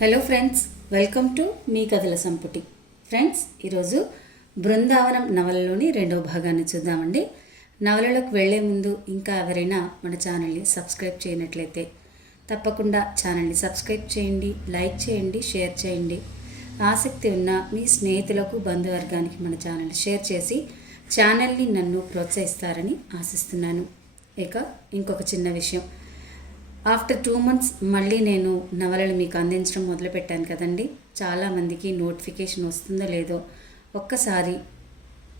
Hello friends, welcome to me కథల సంపుటి. Friends, ఈరోజు బృందావనం నవలలోని రెండవ భాగాన్ని చూద్దామండి. నవలలోకి వెళ్లే ముందు ఇంకా ఎవరైనా మన ఛానల్ని సబ్స్క్రైబ్ చేయనట్లయితే తప్పకుండా ఛానల్ని సబ్స్క్రైబ్ చేయండి, లైక్ చేయండి, షేర్ చేయండి. ఆసక్తి ఉన్న మీ స్నేహితులకు, బంధువర్గానికి మన ఛానల్ని షేర్ చేసి ఛానల్ని నన్ను ప్రోత్సహిస్తారని ఆశిస్తున్నాను. ఇక ఇంకొక చిన్న విషయం, ఆఫ్టర్ 2 months మళ్ళీ నేను నవలలు మీకు అందించడం మొదలుపెట్టాను కదండి. చాలామందికి నోటిఫికేషన్ వస్తుందో లేదో ఒక్కసారి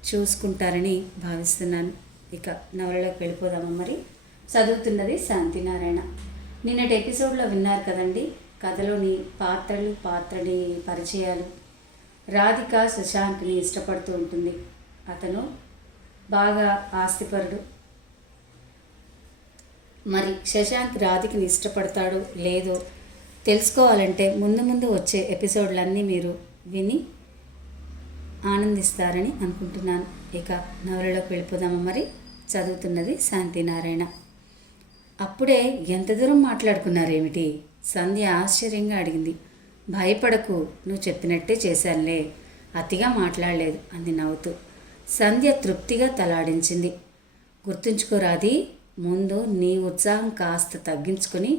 చూసుకుంటారని భావిస్తున్నాను. ఇక నవలలోకి వెళ్ళిపోదాము. మరి చదువుతున్నది శాంతినారాయణ. నిన్నటి ఎపిసోడ్లో విన్నారు కదండి, కథలోని పాత్రని పరిచయాలు. రాధిక శశాంక్ని ఇష్టపడుతూ ఉంటుంది. అతను బాగా ఆస్తిపరుడు. మరి శశాంక్ రాధికని ఇష్టపడతాడో లేదో తెలుసుకోవాలంటే ముందు వచ్చే ఎపిసోడ్లన్నీ మీరు విని ఆనందిస్తారని అనుకుంటున్నాను. ఇక నవలలోకి వెళ్ళిపోదామా. మరి చదువుతున్నది శాంతినారాయణ. అప్పుడే ఎంత దూరం మాట్లాడుకున్నారేమిటి? సంధ్య ఆశ్చర్యంగా అడిగింది. భయపడకు, నువ్వు చెప్పినట్టే చేశానులే, అతిగా మాట్లాడలేదు అంది నవ్వుతూ. సంధ్య తృప్తిగా తలాడించింది. గుర్తుంచుకోరాది, ముందు నీ ఉత్సాహం కాస్త తగ్గించుకొని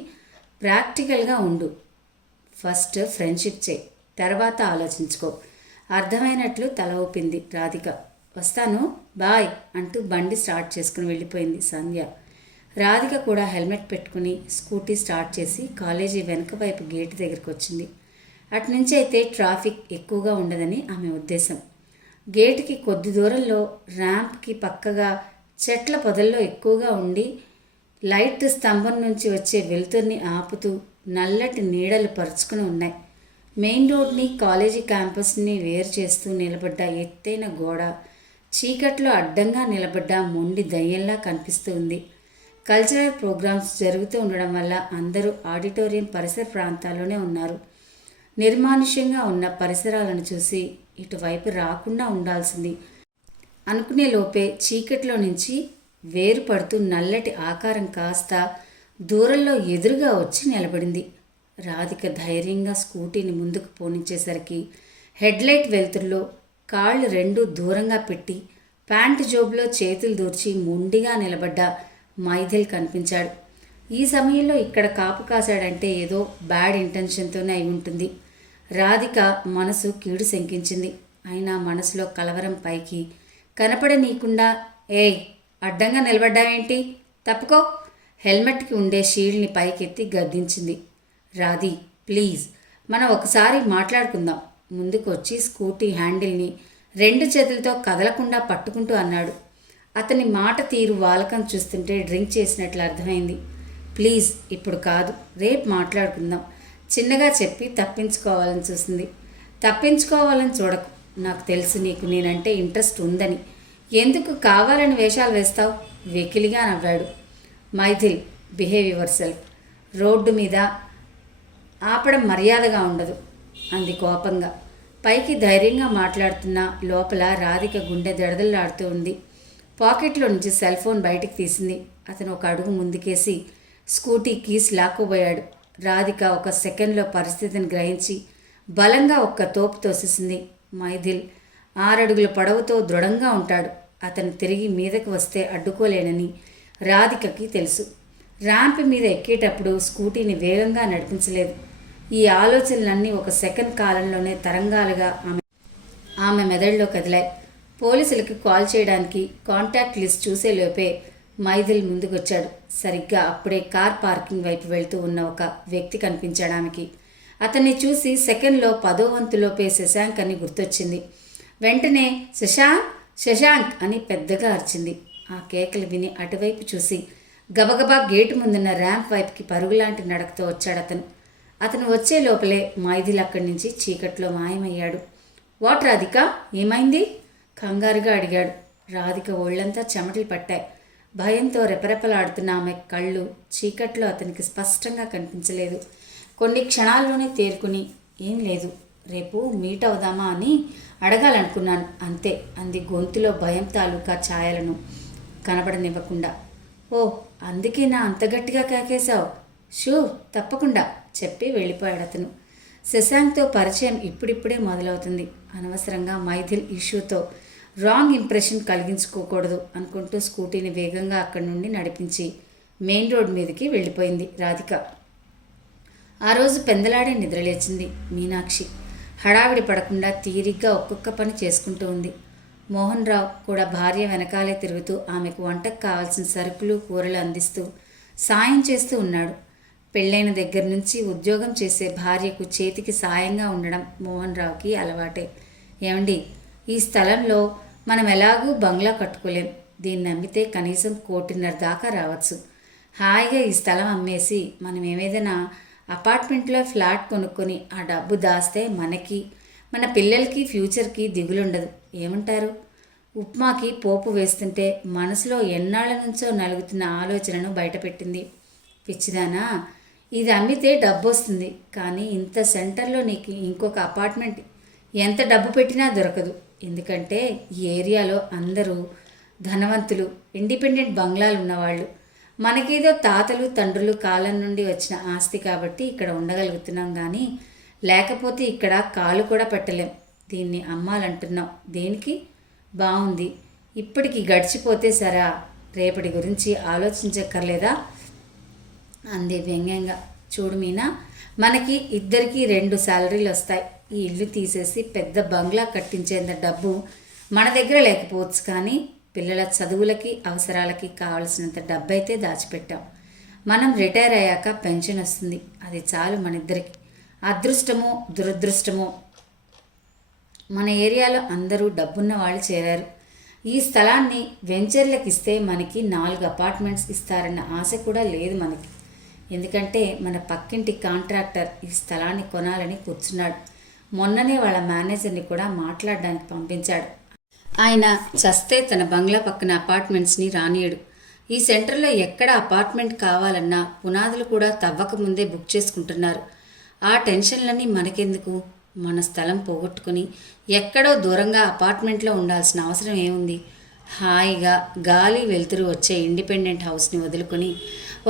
ప్రాక్టికల్గా ఉండు. ఫస్ట్ ఫ్రెండ్షిప్ చేయి, తర్వాత ఆలోచించుకో. అర్థమైనట్లు తల ఊపింది రాధిక. వస్తాను, బాయ్ అంటూ బండి స్టార్ట్ చేసుకుని వెళ్ళిపోయింది సంధ్య. రాధిక కూడా హెల్మెట్ పెట్టుకుని స్కూటీ స్టార్ట్ చేసి కాలేజీ వెనక వైపు గేటు దగ్గరికి వచ్చింది. అటునుంచి అయితే ట్రాఫిక్ ఎక్కువగా ఉండదని ఆమె ఉద్దేశం. గేటుకి కొద్ది దూరంలో ర్యాంప్కి పక్కగా చెట్ల పొదల్లో ఎక్కువగా ఉండి లైట్ స్తంభం నుంచి వచ్చే వెలుతురిని ఆపుతూ నల్లటి నీడలు పరుచుకుని ఉన్నాయి. మెయిన్ రోడ్ని, కాలేజీ క్యాంపస్ని వేరు చేస్తూ నిలబడ్డ ఎత్తైన గోడ చీకట్లో అడ్డంగా నిలబడ్డ మొండి దయ్యంలా కనిపిస్తూ ఉంది. కల్చరల్ ప్రోగ్రామ్స్ జరుగుతూ ఉండడం వల్ల అందరూ ఆడిటోరియం పరిసర ప్రాంతాల్లోనే ఉన్నారు. నిర్మానుష్యంగా ఉన్న పరిసరాలను చూసి ఇటువైపు రాకుండా ఉండాల్సింది అనుకునే లోపే చీకట్లో నుంచి వేరుపడుతూ నల్లటి ఆకారం కాస్త దూరంలో ఎదురుగా వచ్చి నిలబడింది. రాధిక ధైర్యంగా స్కూటీని ముందుకు పోనించేసరికి హెడ్లైట్ వెలుతురులో కాళ్ళు రెండూ దూరంగా పెట్టి ప్యాంటు జోబులో చేతులు దూర్చి మొండిగా నిలబడ్డ మైథిల్ కనిపించాడు. ఈ సమయంలో ఇక్కడ కాపు కాశాడంటే ఏదో బ్యాడ్ ఇంటెన్షన్తోనే అయి ఉంటుంది. రాధిక మనసు కీడు శంకించింది. అయినా మనసులో కలవరం పైకి కనపడనీయకుండా, ఏయ్ అడ్డంగా నిలబడ్డావేంటి, తప్పుకో, హెల్మెట్కి ఉండే షీల్డ్ని పైకెత్తి గద్దించింది. రాధి, ప్లీజ్ మనం ఒకసారి మాట్లాడుకుందాం. ముందుకు వచ్చి స్కూటీ హ్యాండిల్ని 2 చేతులతో కదలకుండా పట్టుకుంటూ అన్నాడు. అతని మాట తీరు, వాలకం చూస్తుంటే డ్రింక్ చేసినట్లు అర్థమైంది. ప్లీజ్ ఇప్పుడు కాదు, రేపు మాట్లాడుకుందాం చిన్నగా చెప్పి తప్పించుకోవాలని చూసింది. తప్పించుకోవాలని చూడకు, నాకు తెలుసు నీకు నేనంటే ఇంట్రెస్ట్ ఉందని. ఎందుకు కావాలని వేషాలు వేస్తావు? వెకిలిగా నవ్వాడు. మైథిల్, బిహేవ్ యువర్ సెల్ఫ్. రోడ్డు మీద ఆపడం మర్యాదగా ఉండదు అంది కోపంగా. పైకి ధైర్యంగా మాట్లాడుతున్న లోపల రాధిక గుండె దడదలాడుతూ ఉంది. పాకెట్లో నుంచి సెల్ ఫోన్ బయటికి తీసింది. అతను ఒక అడుగు ముందుకేసి స్కూటీ కీస్ లాక్కుపోయాడు. రాధిక ఒక సెకండ్లో పరిస్థితిని గ్రహించి బలంగా ఒక్క తోపు తోసేసింది. మైథిల్ 6 అడుగుల పొడవుతో దృఢంగా ఉంటాడు. అతను తిరిగి మీదకు వస్తే అడ్డుకోలేనని రాధికకి తెలుసు. ర్యాంప్ మీద ఎక్కేటప్పుడు స్కూటీని వేగంగా నడిపించలేదు. ఈ ఆలోచనలన్నీ ఒక సెకండ్ కాలంలోనే తరంగాలుగా ఆమె మెదడులో కదిలాయి. పోలీసులకి కాల్ చేయడానికి కాంటాక్ట్ లిస్ట్ చూసేలోపే మైథిల్ ముందుకొచ్చాడు. సరిగ్గా అప్పుడే కార్ పార్కింగ్ వైపు వెళ్తూ ఉన్న ఒక వ్యక్తి కనిపించాడు ఆమెకి. అతన్ని చూసి సెకండ్లో 10వ వంతులోపే శశాంక్ అని గుర్తొచ్చింది. వెంటనే శశాంక్ అని పెద్దగా అరిచింది. ఆ కేకలు విని అటువైపు చూసి గబగబా గేటు ముందున్న ర్యాంప్ వైపుకి పరుగులాంటి నడకతో వచ్చాడు అతను వచ్చే లోపలే మైథిల్ అక్కడి నుంచి చీకట్లో మాయమయ్యాడు. వాట్ రాధిక, ఏమైంది? కంగారుగా అడిగాడు. రాధిక ఒళ్ళంతా చెమటలు పట్టాయి. భయంతో రెపరెపలాడుతున్న ఆమె కళ్ళు చీకట్లో అతనికి స్పష్టంగా కనిపించలేదు. కొన్ని క్షణాల్లోనే తేరుకుని, ఏం లేదు, రేపు మీట్ అవుదామా అని అడగాలనుకున్నాను అంతే అంది గొంతులో భయం తాలూకా ఛాయలను కనబడనివ్వకుండా. ఓ, అందుకే నా అంత గట్టిగా కేకేశావు? షూర్, తప్పకుండా చెప్పి వెళ్ళిపోయాడు అతను. శశాంక్తో పరిచయం ఇప్పుడిప్పుడే మొదలవుతుంది. అనవసరంగా మైథిల్ ఇష్యూతో రాంగ్ ఇంప్రెషన్ కలిగించుకోకూడదు అనుకుంటూ స్కూటీని వేగంగా అక్కడి నుండి నడిపించి మెయిన్ రోడ్ మీదకి వెళ్ళిపోయింది రాధిక. ఆ రోజు పెందలాడే నిద్రలేచింది మీనాక్షి. హడావిడి పడకుండా తీరిగ్గా ఒక్కొక్క పని చేసుకుంటూ ఉంది. మోహన్ రావు కూడా భార్య వెనకాలే తిరుగుతూ ఆమెకు వంటకు కావాల్సిన సరుకులు కూరలు అందిస్తూ సాయం చేస్తూ ఉన్నాడు. పెళ్ళైన దగ్గర నుంచి ఉద్యోగం చేసే భార్యకు చేతికి సాయంగా ఉండడం మోహన్ రావుకి అలవాటే. ఏమండి, ఈ స్థలంలో మనం ఎలాగూ బంగ్లా కట్టుకోలేం. దీన్ని అమ్మితే కనీసం 1.5 కోటి దాకా రావచ్చు. హాయిగా ఈ స్థలం అమ్మేసి మనం ఏదైనా అపార్ట్మెంట్లో ఫ్లాట్ కొనుక్కొని ఆ డబ్బు దాస్తే మనకి మన పిల్లలకి ఫ్యూచర్కి దిగులుండదు. ఏమంటారు? ఉప్మాకి పోపు వేస్తుంటే మనసులో ఎన్నాళ్ళ నుంచో నలుగుతున్న ఆలోచనను బయటపెట్టింది. పిచ్చిదానా, ఇది అమ్మితే డబ్బు వస్తుంది, కానీ ఇంత సెంటర్లో నీకు ఇంకొక అపార్ట్మెంట్ ఎంత డబ్బు పెట్టినా దొరకదు. ఎందుకంటే ఈ ఏరియాలో అందరూ ధనవంతులు, ఇండిపెండెంట్ బంగ్లాలు ఉన్నవాళ్ళు. మనకేదో తాతలు తండ్రులు కాలం నుండి వచ్చిన ఆస్తి కాబట్టి ఇక్కడ ఉండగలుగుతున్నాం, కానీ లేకపోతే ఇక్కడ కాలు కూడా పెట్టలేం. దీన్ని అమ్మాలంటున్నాం. దేనికి? బాగుంది, ఇప్పటికి గడిచిపోతే సరా, రేపటి గురించి ఆలోచించక్కర్లేదా అంది వ్యంగ్యంగా. చూడు మీనా, మనకి ఇద్దరికి 2 శాలరీలు వస్తాయి. ఈ ఇల్లు తీసేసి పెద్ద బంగ్లా కట్టించేంత డబ్బు మన దగ్గర లేకపోవచ్చు, కానీ పిల్లల చదువులకి అవసరాలకి కావలసినంత డబ్బు అయితే దాచిపెట్టాం. మనం రిటైర్ అయ్యాక పెన్షన్ వస్తుంది, అది చాలు మనిద్దరికి. అదృష్టమో దురదృష్టమో మన ఏరియాలో అందరూ డబ్బున్న వాళ్ళు చేరారు. ఈ స్థలాన్ని వెంచర్లకు ఇస్తే మనకి 4 అపార్ట్మెంట్స్ ఇస్తారన్న ఆశ కూడా లేదు మనకి. ఎందుకంటే మన పక్కింటి కాంట్రాక్టర్ ఈ స్థలాన్ని కొనాలని కూర్చున్నాడు. మొన్ననే వాళ్ళ మేనేజర్ని కూడా మాట్లాడడానికి పంపించాడు. ఆయన చస్తే తన బంగ్లా పక్కన అపార్ట్మెంట్స్ని రానియడు. ఈ సెంటర్లో ఎక్కడ అపార్ట్మెంట్ కావాలన్నా పునాదులు కూడా తవ్వకముందే బుక్ చేసుకుంటున్నారు. ఆ టెన్షన్లన్నీ మనకెందుకు? మన స్థలం పోగొట్టుకుని ఎక్కడో దూరంగా అపార్ట్మెంట్లో ఉండాల్సిన అవసరం ఏముంది? హాయిగా గాలి వెలుతురు వచ్చే ఇండిపెండెంట్ హౌస్ని వదులుకొని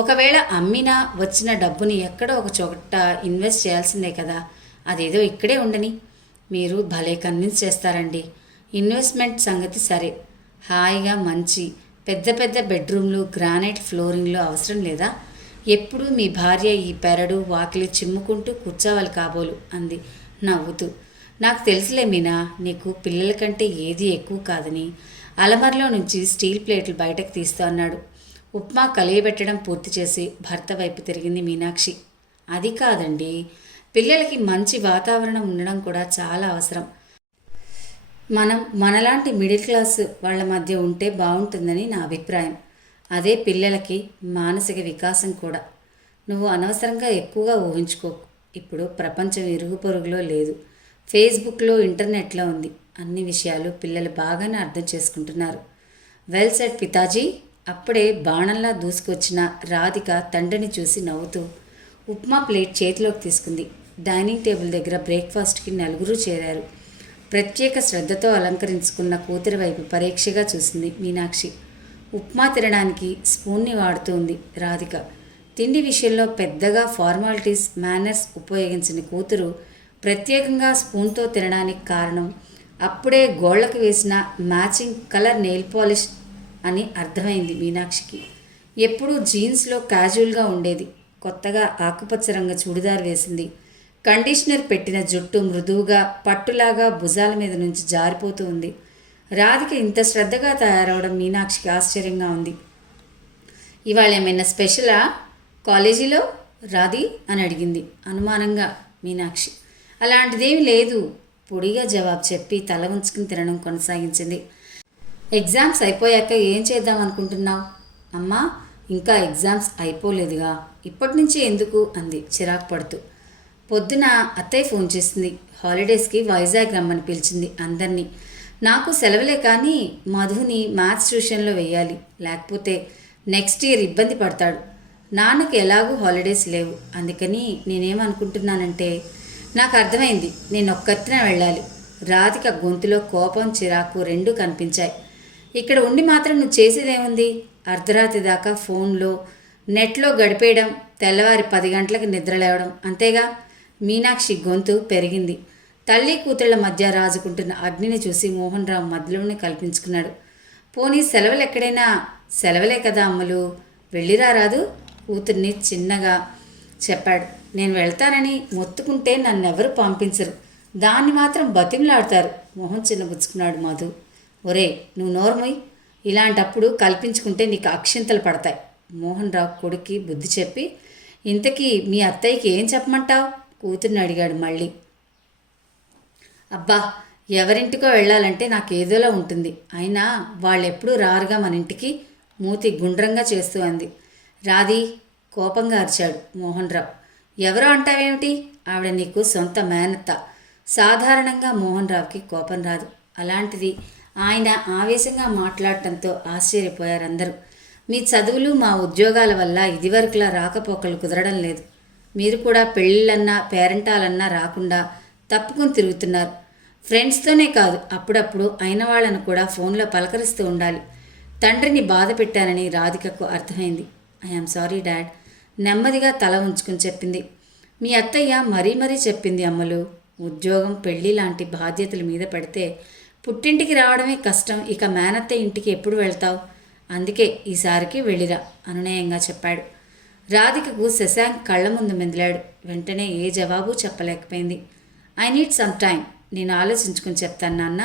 ఒకవేళ అమ్మినా వచ్చిన డబ్బుని ఎక్కడో ఒక చోట ఇన్వెస్ట్ చేయాల్సిందే కదా. అదేదో ఇక్కడే ఉండని. మీరు భలే కన్విన్స్ చేస్తారండి. ఇన్వెస్ట్మెంట్ సంగతి సరే, హాయిగా మంచి పెద్ద పెద్ద బెడ్రూమ్లు, గ్రానైట్ ఫ్లోరింగ్లు అవసరం లేదా? ఎప్పుడూ మీ భార్య ఈ పెరడు వాకిలి చిమ్ముకుంటూ కూర్చోవాలి కాబోలు అంది నవ్వుతూ. నాకు తెలుసులే మీనా, నీకు పిల్లల కంటే ఏది ఎక్కువ కాదని. అలమర్లో నుంచి స్టీల్ ప్లేట్లు బయటకు తీస్తూ అన్నాడు. ఉప్మా కలియబెట్టడం పూర్తి చేసి భర్త వైపు తిరిగింది మీనాక్షి. అది కాదండి, పిల్లలకి మంచి వాతావరణం ఉండడం కూడా చాలా అవసరం. మనం మనలాంటి మిడిల్ క్లాస్ వాళ్ళ మధ్య ఉంటే బాగుంటుందని నా అభిప్రాయం. అదే పిల్లలకి మానసిక వికాసం కూడా. నువ్వు అనవసరంగా ఎక్కువగా ఊహించుకోకు. ఇప్పుడు ప్రపంచం ఇరుగు పొరుగులో లేదు, ఫేస్బుక్లో ఇంటర్నెట్లో ఉంది. అన్ని విషయాలు పిల్లలు బాగానే అర్థం చేసుకుంటున్నారు. వెల్ సెడ్ పితాజీ. అప్పుడే బాణంలా దూసుకొచ్చిన రాధిక తండ్రిని చూసి నవ్వుతూ ఉప్మా ప్లేట్ చేతిలోకి తీసుకుంది. డైనింగ్ టేబుల్ దగ్గర బ్రేక్ఫాస్ట్కి 4 చేరారు. ప్రత్యేక శ్రద్ధతో అలంకరించుకున్న కూతురి వైపు పరీక్షగా చూసింది మీనాక్షి. ఉప్మా తినడానికి స్పూన్ని వాడుతోంది రాధిక. తిండి విషయంలో పెద్దగా ఫార్మాలిటీస్, మేనర్స్ ఉపయోగించిన కూతురు ప్రత్యేకంగా స్పూన్తో తినడానికి కారణం అప్పుడే గోళ్లకు వేసిన మ్యాచింగ్ కలర్ నెయిల్ పాలిష్ అని అర్థమైంది మీనాక్షికి. ఎప్పుడూ జీన్స్లో క్యాజువల్గా ఉండేది. కొత్తగా ఆకుపచ్చ రంగు చూడిదార్ వేసింది. కండిషనర్ పెట్టిన జుట్టు మృదువుగా పట్టులాగా భుజాల మీద నుంచి జారిపోతూ ఉంది. రాధిక ఇంత శ్రద్ధగా తయారవడం మీనాక్షికి ఆశ్చర్యంగా ఉంది. ఇవాళ ఏమైనా స్పెషలా కాలేజీలో రాధి అని అడిగింది అనుమానంగా మీనాక్షి. అలాంటిదేమీ లేదు, పొడిగా జవాబు చెప్పి తల ఉంచుకుని తినడం కొనసాగించింది. ఎగ్జామ్స్ అయిపోయాక ఏం చేద్దాం అనుకుంటున్నావు? అమ్మా, ఇంకా ఎగ్జామ్స్ అయిపోలేదుగా, ఇప్పటి నుంచి ఎందుకు అంది చిరాకు పడుతూ. పొద్దున అత్తయ్య ఫోన్ చేసింది. హాలిడేస్కి వైజాగ్ రమ్మని పిలిచింది అందరినీ. నాకు సెలవులే, కానీ మధుని మ్యాథ్స్ ట్యూషన్లో వెయ్యాలి, లేకపోతే నెక్స్ట్ ఇయర్ ఇబ్బంది పడతాడు. నాన్నకు ఎలాగూ హాలిడేస్ లేవు, అందుకని నేనేమనుకుంటున్నానంటే, నాకు అర్థమైంది, నేను ఒక్కరినే వెళ్ళాలి. రాధిక గొంతులో కోపం చిరాకు రెండూ కనిపించాయి. ఇక్కడ ఉండి మాత్రం నువ్వు చేసేదేముంది? అర్ధరాత్రి దాకా ఫోన్లో నెట్లో గడిపేయడం, తెల్లవారి 10 గంటలకు నిద్ర లేవడం, అంతేగా. మీనాక్షి గొంతు పెరిగింది. తల్లి కూతుళ్ల మధ్య రాజుకుంటున్న అగ్నిని చూసి మోహన్ రావు మధ్యలోనే కల్పించుకున్నాడు. పోనీ సెలవులు ఎక్కడైనా? సెలవులే కదా అమ్మలు, వెళ్ళిరారాదు కూతుర్ని చిన్నగా చెప్పాడు. నేను వెళ్తానని మొత్తుకుంటే నన్నెవరు పంపించరు, దాన్ని మాత్రం బతిమలాడతారు. మొహం చిన్నబుచ్చుకున్నాడు మధు. ఒరే నువ్వు నోర్మొయ్, ఇలాంటప్పుడు కల్పించుకుంటే నీకు అక్షింతలు పడతాయి. మోహన్ రావు కొడుక్కి బుద్ధి చెప్పి, ఇంతకీ మీ అత్తయ్యకి ఏం చెప్పమంటావు? కూతుర్ని అడిగాడు మళ్ళీ. అబ్బా, ఎవరింటికో వెళ్ళాలంటే నాకు ఏదోలా ఉంటుంది. అయినా వాళ్ళెప్పుడూ రారుగా మన ఇంటికి, మూతి గుండ్రంగా చేస్తూ అంది. రాధి కోపంగా అరిచాడు మోహన్ రావు. ఎవరో అంటావేమిటి? ఆవిడ నీకు సొంత మేనత్త. సాధారణంగా మోహన్ రావుకి కోపం రాదు. అలాంటిది ఆయన ఆవేశంగా మాట్లాడటంతో ఆశ్చర్యపోయారందరూ. మీ చదువులు మా ఉద్యోగాల వల్ల ఇదివరకులా రాకపోకలు కుదరడం లేదు. మీరు కూడా పెళ్ళిళ్ళన్నా పేరెంటాలన్నా రాకుండా తప్పుకొని తిరుగుతున్నారు. ఫ్రెండ్స్తోనే కాదు, అప్పుడప్పుడు అయిన వాళ్ళను కూడా ఫోన్లో పలకరిస్తూ ఉండాలి. తండ్రిని బాధ పెట్టానని రాధికకు అర్థమైంది. ఐఆమ్ సారీ డాడ్, నెమ్మదిగా తల ఉంచుకుని చెప్పింది. మీ అత్తయ్య మరీ మరీ చెప్పింది అమ్మలు. ఉద్యోగం పెళ్ళి లాంటి బాధ్యతల మీద పడితే పుట్టింటికి రావడమే కష్టం, ఇక మేనత్త ఇంటికి ఎప్పుడు వెళ్తావు? అందుకే ఈసారికి వెళ్ళిరా అనునయంగా చెప్పాడు. రాధికకు శశాంక్ కళ్ళ ముందు మెదిలాడు. వెంటనే ఏ జవాబు చెప్పలేకపోయింది. ఐ నీడ్ సమ్ టైం, నేను ఆలోచించుకుని చెప్తాను నాన్న.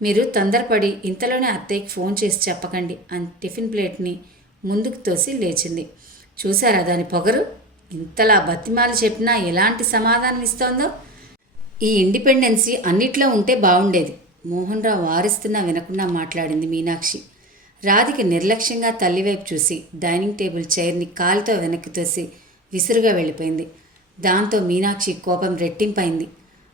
మీరు తొందరపడి ఇంతలోనే అత్తయ్యకి ఫోన్ చేసి చెప్పకండి అని టిఫిన్ ప్లేట్ని ముందుకు తోసి లేచింది. చూశారా దాని పొగరు? ఇంతలా బతిమాలి చెప్పినా ఎలాంటి సమాధానం ఇస్తోందో. ఈ ఇండిపెండెన్సీ అన్నిట్లో ఉంటే బాగుండేది. మోహన్ రావు వారిస్తున్నా వినకుండా మాట్లాడింది మీనాక్షి. రాధిక నిర్లక్ష్యంగా తల్లివైపు చూసి డైనింగ్ టేబుల్ చైర్ని కాలుతో వెనక్కి తోసి విసురుగా వెళ్ళిపోయింది. దాంతో మీనాక్షి కోపం రెట్టింపైంది.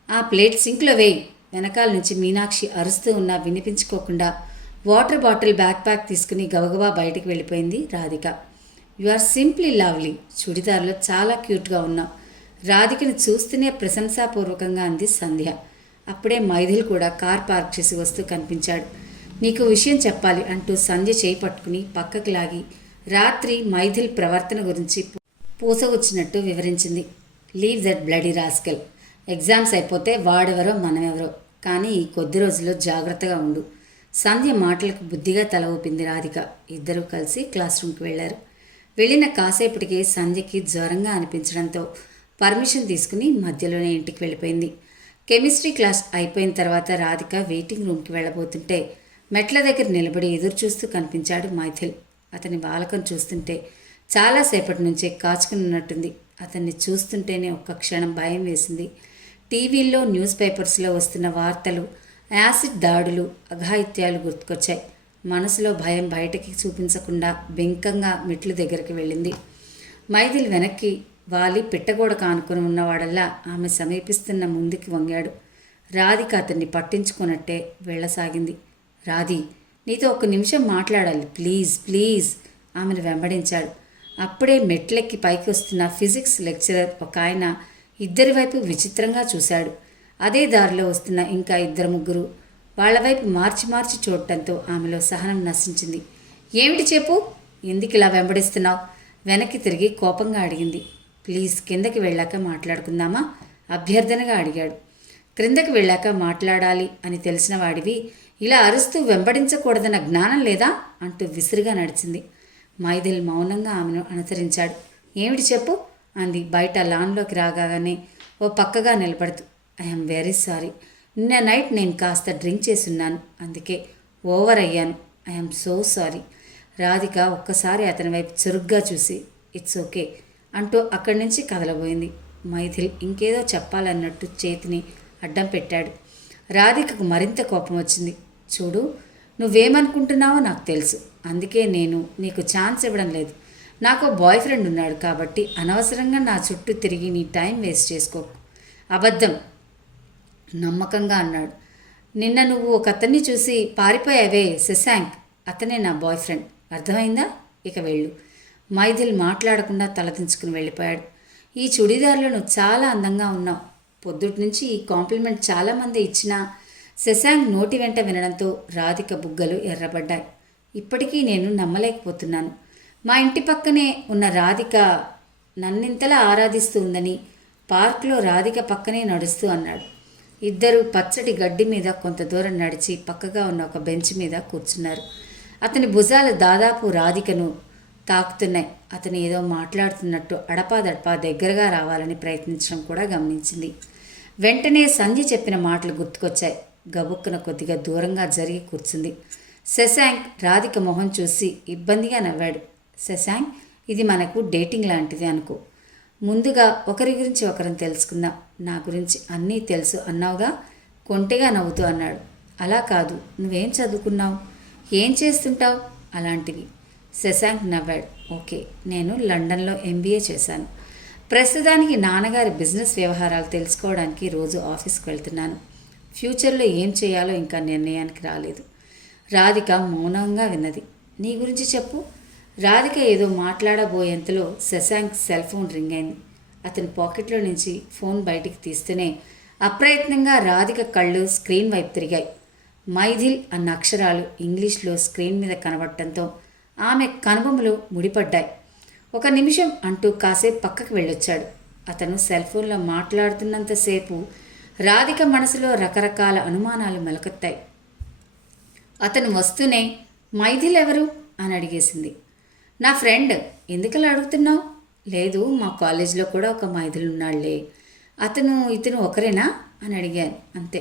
ఆ ప్లేట్ సింక్లో వేయి. వెనకాల నుంచి మీనాక్షి అరుస్తూ ఉన్నా వినిపించుకోకుండా వాటర్ బాటిల్ బ్యాక్ ప్యాక్ తీసుకుని గబగబా బయటికి వెళ్ళిపోయింది Radhika. You are simply lovely, చుడిదార్లో చాలా క్యూట్గా ఉన్నావు. రాధికని చూస్తూనే ప్రశంసాపూర్వకంగా అంది సంధ్య. అప్పుడే మైథిల్ కూడా కార్ పార్క్ చేసి వస్తూ కనిపించాడు. నీకు విషయం చెప్పాలి అంటూ సంధ్య చేయి పట్టుకుని పక్కకు లాగి రాత్రి మైథిల్ ప్రవర్తన గురించి పూసగుచ్చినట్టు వివరించింది. Leave that bloody rascal. Exams అయిపోతే వాడెవరో మనమెవరో, కానీ ఈ కొద్ది రోజుల్లో జాగ్రత్తగా ఉండు. సంధ్య మాటలకు బుద్ధిగా తల ఊపింది రాధిక. ఇద్దరూ కలిసి క్లాస్ రూమ్కి వెళ్లారు. వెళ్ళిన కాసేపటికి సంధ్యకి జ్వరంగా అనిపించడంతో పర్మిషన్ తీసుకుని మధ్యలోనే ఇంటికి వెళ్ళిపోయింది. కెమిస్ట్రీ క్లాస్ అయిపోయిన తర్వాత రాధిక వెయిటింగ్ రూమ్కి వెళ్ళబోతుంటే మెట్ల దగ్గర నిలబడి ఎదురు చూస్తూ కనిపించాడు మైథిల్. అతని బాలకం చూస్తుంటే చాలాసేపటి నుంచే కాచుకున్నట్టుంది. అతన్ని చూస్తుంటేనే ఒక్క క్షణం భయం వేసింది. టీవీల్లో న్యూస్ పేపర్స్లో వస్తున్న వార్తలు, యాసిడ్ దాడులు, అఘాయిత్యాలు గుర్తుకొచ్చాయి. మనసులో భయం బయటకి చూపించకుండా బెంకంగా మెట్ల దగ్గరికి వెళ్ళింది. మైథిల్ వెనక్కి వాలి పిట్టగోడ కానుకొని ఉన్నవాడల్లా ఆమె సమీపిస్తున్న ముందుకి వంగాడు. రాధిక అతన్ని పట్టించుకున్నట్టే వెళ్ళసాగింది. రాధి, నీతో ఒక నిమిషం మాట్లాడాలి, ప్లీజ్ ప్లీజ్ ఆమెను వెంబడించాడు. అప్పుడే మెట్లెక్కి పైకి వస్తున్న ఫిజిక్స్ లెక్చరర్ ఒక ఆయన ఇద్దరి వైపు విచిత్రంగా చూశాడు. అదే దారిలో వస్తున్న ఇంకా ఇద్దరు ముగ్గురు వాళ్ల వైపు మార్చి మార్చి చూడటంతో ఆమెలో సహనం నశించింది. ఏమిటి చెప్పు, ఎందుకు ఇలా వెంబడిస్తున్నావు? వెనక్కి తిరిగి కోపంగా అడిగింది. ప్లీజ్ కిందకి వెళ్ళాక మాట్లాడుకుందామా? అభ్యర్థనగా అడిగాడు. క్రిందకి వెళ్ళాక మాట్లాడాలి అని తెలిసిన వాడివి ఇలా అరుస్తూ వెంబడించకూడదన్న జ్ఞానం లేదా అంటూ విసురుగా నడిచింది. మైథిల్ మౌనంగా ఆమెను అనుసరించాడు. ఏమిటి చెప్పు అంది బయట లాన్లోకి రాగానే ఓ పక్కగా నిలబడుతూ. ఐఎమ్ వెరీ సారీ, నిన్న నైట్ నేను కాస్త డ్రింక్ చేసున్నాను, అందుకే ఓవర్ అయ్యాను. I'm so sorry. రాధిక ఒక్కసారి అతని వైపు చురుగ్గా చూసి ఇట్స్ ఓకే అంటూ అక్కడి నుంచి కదలబోయింది. మైథిల్ ఇంకేదో చెప్పాలన్నట్టు చేతిని అడ్డం పెట్టాడు. రాధికకు మరింత కోపం వచ్చింది. చూడు, నువ్వేమనుకుంటున్నావో నాకు తెలుసు, అందుకే నేను నీకు ఛాన్స్ ఇవ్వడం లేదు. నాకు బాయ్ ఫ్రెండ్ ఉన్నాడు కాబట్టి అనవసరంగా నా చుట్టూ తిరిగి నీ టైం వేస్ట్ చేసుకోకు. అబద్ధం, నమ్మకంగా అన్నాడు. నిన్న నువ్వు ఒక అతన్ని చూసి పారిపోయావే శశాంక్, అతనే నా బాయ్ ఫ్రెండ్, అర్థమైందా? ఇక వెళ్ళు. మైథిల్ మాట్లాడకుండా తలదించుకుని వెళ్ళిపోయాడు. ఈ చుడీదార్లో నువ్వు చాలా అందంగా ఉన్నావు. పొద్దుటి నుంచి ఈ కాంప్లిమెంట్ చాలామంది ఇచ్చినా శశాంక్ నోటి వెంట వినడంతో రాధిక బుగ్గలు ఎర్రబడ్డాయి. ఇప్పటికీ నేను నమ్మలేకపోతున్నాను. మా ఇంటి పక్కనే ఉన్న రాధిక నన్నింతలా ఆరాధిస్తూ ఉందని పార్క్లో రాధిక పక్కనే నడుస్తూ అన్నాడు. ఇద్దరు పచ్చటి గడ్డి మీద కొంత దూరం నడిచి పక్కగా ఉన్న ఒక బెంచ్ మీద కూర్చున్నారు. అతని భుజాలు దాదాపు రాధికను తాకుతున్నాయి. అతను ఏదో మాట్లాడుతున్నట్టు అడపాదడపా దగ్గరగా రావాలని ప్రయత్నించడం కూడా గమనించింది. వెంటనే సంధ్య చెప్పిన మాటలు గుర్తుకొచ్చాయి. గబుక్కున కొద్దిగా దూరంగా జరిగి కూర్చుంది. శశాంక్ రాధిక మొహం చూసి ఇబ్బందిగా నవ్వాడు. శశాంక్, ఇది మనకు డేటింగ్ లాంటిది అనుకో. ముందుగా ఒకరి గురించి ఒకరం తెలుసుకుందాం. నా గురించి అన్నీ తెలుసు అన్నావుగా, కొంటెగా నవ్వుతూ అన్నాడు. అలా కాదు, నువ్వేం చదువుకున్నావు, ఏం చేస్తుంటావు అలాంటివి. శశాంక్ నవ్వాడు. ఓకే, నేను లండన్లో MBA చేశాను. ప్రస్తుతానికి నాన్నగారి బిజినెస్ వ్యవహారాలు తెలుసుకోవడానికి రోజు ఆఫీస్కి వెళ్తున్నాను. ఫ్యూచర్లో ఏం చేయాలో ఇంకా నిర్ణయానికి రాలేదు. రాధిక మౌనంగా విన్నది. నీ గురించి చెప్పు. రాధిక ఏదో మాట్లాడబోయేంతలో శశాంక్ సెల్ ఫోన్ రింగ్ అయింది. అతని పాకెట్లో నుంచి ఫోన్ బయటికి తీస్తూనే అప్రయత్నంగా రాధిక కళ్ళు స్క్రీన్ వైపు తిరిగాయి. మైథిల్ అన్న అక్షరాలు ఇంగ్లీష్లో స్క్రీన్ మీద కనబడటంతో ఆమె కనుబొమ్మలు ముడిపడ్డాయి. ఒక నిమిషం అంటూ కాసేపు పక్కకు వెళ్ళొచ్చాడు. అతను సెల్ ఫోన్లో మాట్లాడుతున్నంతసేపు రాధిక మనసులో రకరకాల అనుమానాలు మెలకొత్తాయి. అతను వస్తూనే మైథిల్ ఎవరు అని అడిగేసింది. నా ఫ్రెండ్. ఎందుకలా అడుగుతున్నావు? లేదు, మా కాలేజీలో కూడా ఒక మైథిల్ ఉన్నాడులే. ఇతను ఒకరేనా అని అడిగాను. అంతే.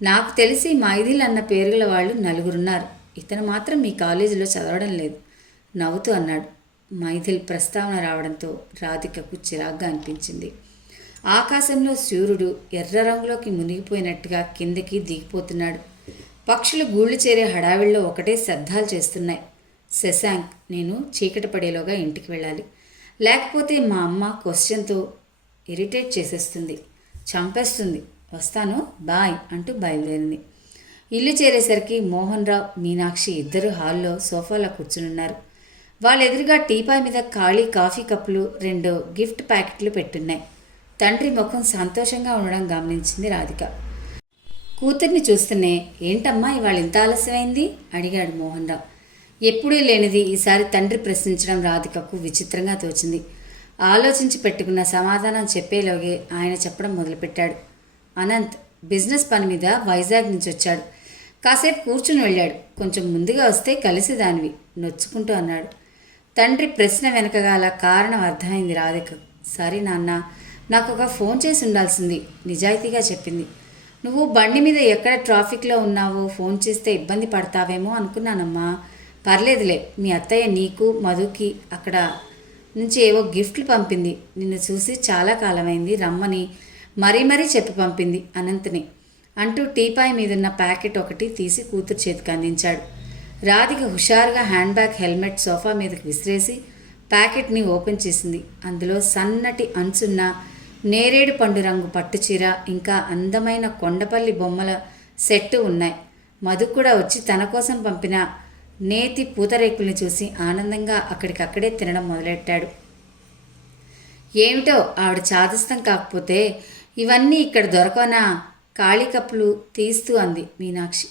నాకు తెలిసి మైథిల్ అన్న పేరుగల వాళ్ళు 4 ఉన్నారు. ఇతను మాత్రం మీ కాలేజీలో చదవడం లేదు నవ్వుతూ అన్నాడు. మైథిల్ ప్రస్తావన రావడంతో రాధికకు చిరాగ్గా అనిపించింది. ఆకాశంలో సూర్యుడు ఎర్ర రంగులోకి మునిగిపోయినట్టుగా కిందకి దిగిపోతున్నాడు. పక్షులు గూళ్ళు చేరే హడావిడిలో ఒకటే శబ్దాలు చేస్తున్నాయి. శశాంక్, నేను చీకటి పడేలోగా ఇంటికి వెళ్ళాలి, లేకపోతే మా అమ్మ క్వశ్చన్తో ఇరిటేట్ చేసేస్తుంది, చంపేస్తుంది. వస్తాను, బాయ్ అంటూ బయలుదేరింది. ఇల్లు చేరేసరికి మోహన్ రావు, మీనాక్షి ఇద్దరు హాల్లో సోఫాలో కూర్చునున్నారు. వాళ్ళ ఎదురుగా టీపాయ్ మీద ఖాళీ కాఫీ కప్పులు, 2 గిఫ్ట్ ప్యాకెట్లు పెట్టున్నాయి. తండ్రి ముఖం సంతోషంగా ఉండడం గమనించింది రాధిక. కూతుర్ని చూస్తూనే, ఏంటమ్మా ఇవాళ ఇంత ఆలస్యమైంది అడిగాడు మోహన్ రావు. ఎప్పుడూ లేనిది ఈసారి తండ్రి ప్రశ్నించడం రాధికకు విచిత్రంగా తోచింది. ఆలోచించి పెట్టుకున్న సమాధానం చెప్పేలోగే ఆయన చెప్పడం మొదలుపెట్టాడు. అనంత్ బిజినెస్ పని మీద వైజాగ్ నుంచి వచ్చాడు. కాసేపు కూర్చుని వెళ్ళాడు. కొంచెం ముందుగా వస్తే కలిసేదానివి నొచ్చుకుంటూ అన్నాడు. తండ్రి ప్రశ్న వెనకగాల కారణం అర్థమైంది రాధికకు. సరే నాన్న, నాకు ఒక ఫోన్ చేసి ఉండాల్సింది నిజాయితీగా చెప్పింది. నువ్వు బండి మీద ఎక్కడ ట్రాఫిక్లో ఉన్నావో ఫోన్ చేస్తే ఇబ్బంది పడతావేమో అనుకున్నానమ్మా. పర్లేదులే, మీ అత్తయ్య నీకు మధుకి అక్కడ నుంచి ఏవో గిఫ్ట్లు పంపింది. నిన్ను చూసి చాలా కాలమైంది, రమ్మని మరీ చెప్పి పంపింది అనంత్ని అంటూ టీపాయ్ మీదున్న ప్యాకెట్ ఒకటి తీసి కూతురు చేతికి అందించాడు. రాధిక హుషారుగా హ్యాండ్ బ్యాగ్, హెల్మెట్ సోఫా మీదకి విసిరేసి ప్యాకెట్ని ఓపెన్ చేసింది. అందులో సన్నటి అంచున్న నేరేడు పండు రంగు పట్టుచీర, ఇంకా అందమైన కొండపల్లి బొమ్మల సెట్టు ఉన్నాయి. మధు కూడా వచ్చి తన కోసం పంపిన నేతి పూతరేకుల్ని చూసి ఆనందంగా అక్కడికక్కడే తినడం మొదలెట్టాడు. ఏమిటో ఆవిడ చాదస్తం కాకపోతే ఇవన్నీ ఇక్కడ దొరకనా? ఖాళీ కప్పులు తీస్తూ అంది మీనాక్షి.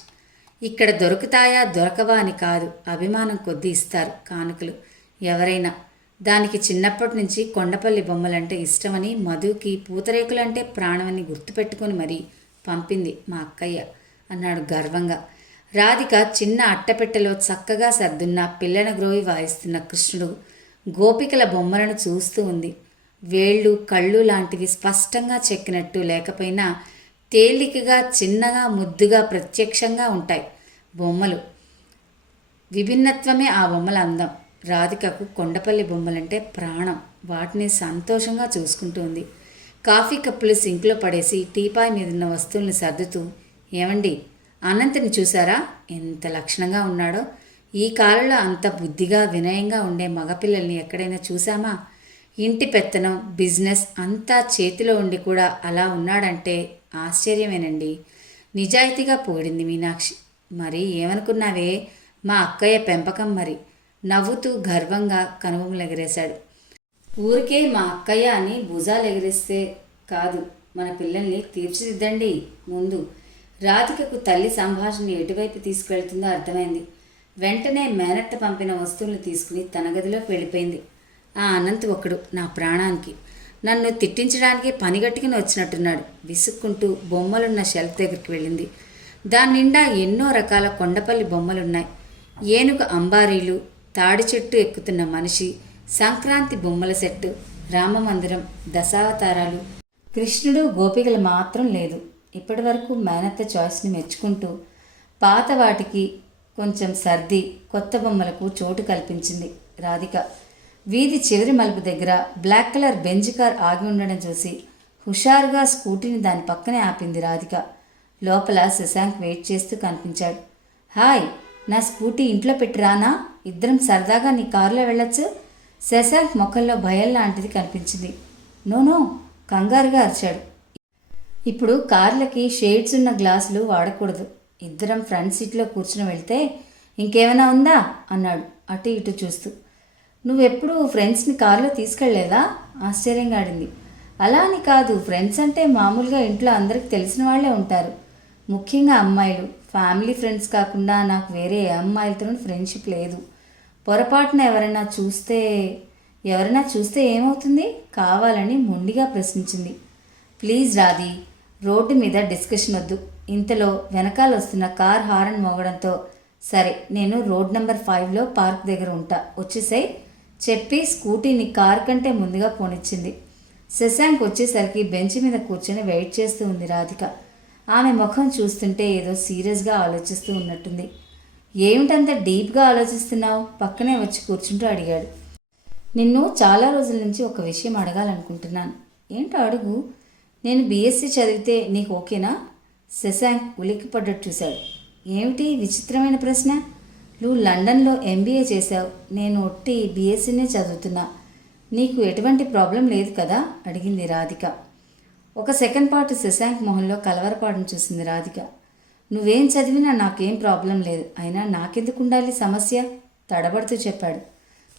ఇక్కడ దొరుకుతాయా దొరకవా అని కాదు, అభిమానం కొద్దీ ఇస్తారు కానుకలు ఎవరైనా. దానికి చిన్నప్పటి నుంచి కొండపల్లి బొమ్మలంటే ఇష్టమని, మధుకి పూతరేకులంటే ప్రాణమని గుర్తుపెట్టుకొని మరీ పంపింది మా అక్కయ్య అన్నాడు గర్వంగా. రాధిక చిన్న అట్టపెట్టెలో చక్కగా సర్దున్న పిల్లన గ్రోవి వాయిస్తున్న కృష్ణుడు, గోపికల బొమ్మలను చూస్తూ ఉంది. వేళ్ళు, కళ్ళు లాంటివి స్పష్టంగా చెక్కినట్టు లేకపోయినా తేలికగా, చిన్నగా, ముద్దుగా ప్రత్యక్షంగా ఉంటాయి బొమ్మలు. విభిన్నత్వమే ఆ బొమ్మల అందం. రాధికకు కొండపల్లి బొమ్మలంటే ప్రాణం. వాటిని సంతోషంగా చూసుకుంటూ ఉంది. కాఫీ కప్పులు సింక్లో పడేసి టీపాయ్ మీదున్న వస్తువుల్ని సర్దుతూ, ఏమండి అనంతని చూసారా? ఎంత లక్షణంగా ఉన్నాడో. ఈ కాలంలో అంత బుద్ధిగా, వినయంగా ఉండే మగపిల్లల్ని ఎక్కడైనా చూసామా? ఇంటి పెత్తనం, బిజినెస్ అంతా చేతిలో ఉండి కూడా అలా ఉన్నాడంటే ఆశ్చర్యమేనండి. నిజాయితీగా పొగిడింది మీనాక్షి. మరి ఏమనుకున్నావే, మా అక్కయ్య పెంపకం మరి. నవ్వుతూ గర్వంగా కనుబొమ్మలు ఎగరేశాడు. ఊరికే మా అక్కయ్య అని భుజాలు ఎగరేస్తే కాదు, మన పిల్లల్ని తీర్చిదిద్దండి ముందు. రాధికకు తల్లి సంభాషణ ఎటువైపు తీసుకెళ్తుందో అర్థమైంది. వెంటనే మేనత్త పంపిన వస్తువులను తీసుకుని తన గదిలోకి వెళ్ళిపోయింది. ఆ అనంత్ ఒకడు నా ప్రాణానికి. నన్ను తిట్టించడానికి పనిగట్టుకుని వచ్చినట్టున్నాడు. విసుక్కుంటూ బొమ్మలున్న షెల్ఫ్ దగ్గరికి వెళ్ళింది. దాని నిండా ఎన్నో రకాల కొండపల్లి బొమ్మలున్నాయి. ఏనుగు అంబారీలు, తాడి చెట్టు ఎక్కుతున్న మనిషి, సంక్రాంతి బొమ్మల సెట్టు, రామమందిరం, దశావతారాలు. కృష్ణుడు గోపికలు మాత్రం లేదు. ఇప్పటి వరకు మేనత్త చాయిస్ని మెచ్చుకుంటూ పాత వాటికి కొంచెం సర్ది కొత్త బొమ్మలకు చోటు కల్పించింది రాధిక. వీధి చివరి మలుపు దగ్గర బ్లాక్ కలర్ బెంజ్ కార్ ఆగి ఉండడం చూసి హుషారుగా స్కూటీని దాని పక్కనే ఆపింది రాధిక. లోపల శశాంక్ వెయిట్ చేస్తూ కనిపించాడు. హాయ్, నా స్కూటీ ఇంట్లో పెట్టి రానా? ఇద్దరం సరదాగా నీ కారులో వెళ్ళొచ్చు. శశాంక్ ముఖంలో భయం లాంటిది కనిపించింది. నో, కంగారుగా అరిచాడు. ఇప్పుడు కార్లకి షేడ్స్ ఉన్న గ్లాసులు వాడకూడదు. ఇద్దరం ఫ్రంట్ సీట్లో కూర్చుని వెళ్తే ఇంకేమైనా ఉందా అన్నాడు అటు ఇటు చూస్తూ. నువ్వెప్పుడు ఫ్రెండ్స్ని కారులో తీసుకెళ్లేదా? ఆశ్చర్యంగా ఆడింది. అలా అని కాదు, ఫ్రెండ్స్ అంటే మామూలుగా ఇంట్లో అందరికి తెలిసిన వాళ్ళే ఉంటారు. ముఖ్యంగా అమ్మాయిలు. ఫ్యామిలీ ఫ్రెండ్స్ కాకుండా నాకు వేరే ఏ అమ్మాయిలతో ఫ్రెండ్షిప్ లేదు. పొరపాటున ఎవరైనా చూస్తే ఏమవుతుంది? కావాలని మొండిగా ప్రశ్నించింది. ప్లీజ్ రాధి, రోడ్డు మీద డిస్కషన్ వద్దు. ఇంతలో వెనకాల వస్తున్న కార్ హారన్ మోగడంతో సరే నేను రోడ్ నెంబర్ 5లో పార్క్ దగ్గర ఉంటా, వచ్చేసాయి చెప్పి స్కూటీని కార్ కంటే ముందుగా పోనిచ్చింది. శశాంక్ వచ్చేసరికి బెంచ్ మీద కూర్చొని వెయిట్ చేస్తూ ఉంది రాధిక. ఆమె ముఖం చూస్తుంటే ఏదో సీరియస్గా ఆలోచిస్తూ ఉన్నట్టుంది. ఏమిటంత డీప్గా ఆలోచిస్తున్నావు? పక్కనే వచ్చి కూర్చుంటూ అడిగాడు. నిన్ను చాలా రోజుల నుంచి ఒక విషయం అడగాలనుకుంటున్నాను. ఏంటో అడుగు. నేను బీఎస్సీ చదివితే నీకు ఓకేనా? శశాంక్ ఉలిక్కిపడ్డట్టు చూశాడు. ఏమిటి విచిత్రమైన ప్రశ్న? నువ్వు లండన్లో ఎంబీఏ చేశావు, నేను ఒట్టి బీఎస్సీనే చదువుతున్నా. నీకు ఎటువంటి ప్రాబ్లం లేదు కదా? అడిగింది రాధిక. ఒక సెకండ్ పాటు శశాంక్ మొహంలో కలవరపాటును చూసింది రాధిక. నువ్వేం చదివినా నాకేం ప్రాబ్లం లేదు, అయినా నాకెందుకు ఉండాలి సమస్య? తడబడుతూ చెప్పాడు.